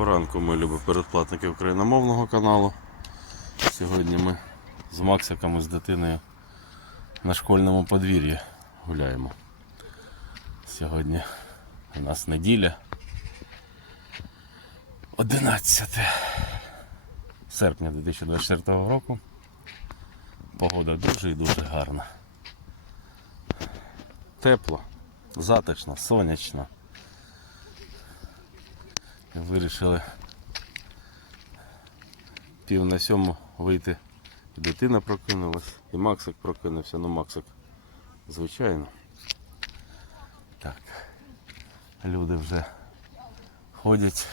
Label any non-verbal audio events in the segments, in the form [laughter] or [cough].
Доброго ранку, ми любі передплатники україномовного каналу. Сьогодні ми з Максиком з дитиною на школьному подвір'ї гуляємо. Сьогодні у нас неділя. 11 серпня 2024 року. Погода дуже і дуже гарна. Тепло, затишно, сонячно. Вирішили пів на сьому вийти. І дитина прокинулась, і Максик прокинувся, ну Максик, звичайно. Так. Люди вже ходять,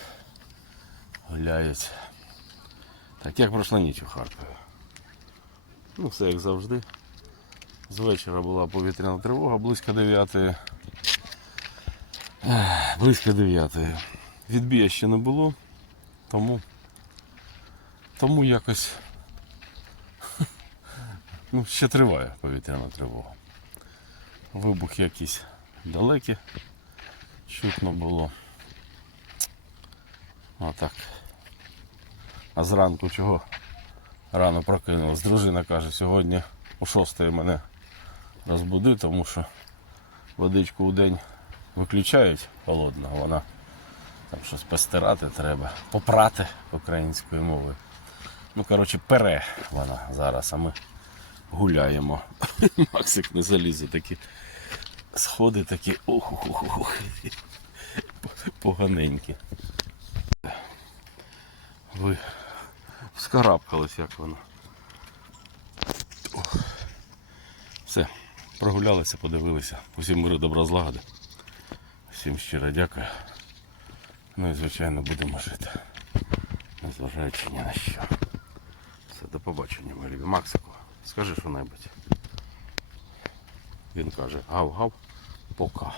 гуляють. Так, як пройшла ніч у Харкові. Ну, все як завжди. З вечора була повітряна тривога близько 9. Близько 9. Відбія ще не було, тому, тому якось [laughs] ну, ще триває повітряна тривога. Вибух якийсь далекий, чутно було. Отак. А зранку чого рано прокинулась. Дружина каже, сьогодні о 6 мене розбуди, тому що водичку у день виключають холодно, вона там щось постирати треба, попрати українською мовою. Ну, коротше, пере вона зараз, а ми гуляємо. [laughs] Максик не залізе такі сходи такі ух ух ух ух поганенькі. Ви вскарабкались, як воно. Ох. Все, прогулялися, подивилися. Усім миру добра злагоди. Всім щиро дякую. Ну і звичайно будемо жити. Незважаючи ні на що. Все, до побачення, мої любі. Максику, скажи що-небудь. Він каже гав-гав, пока.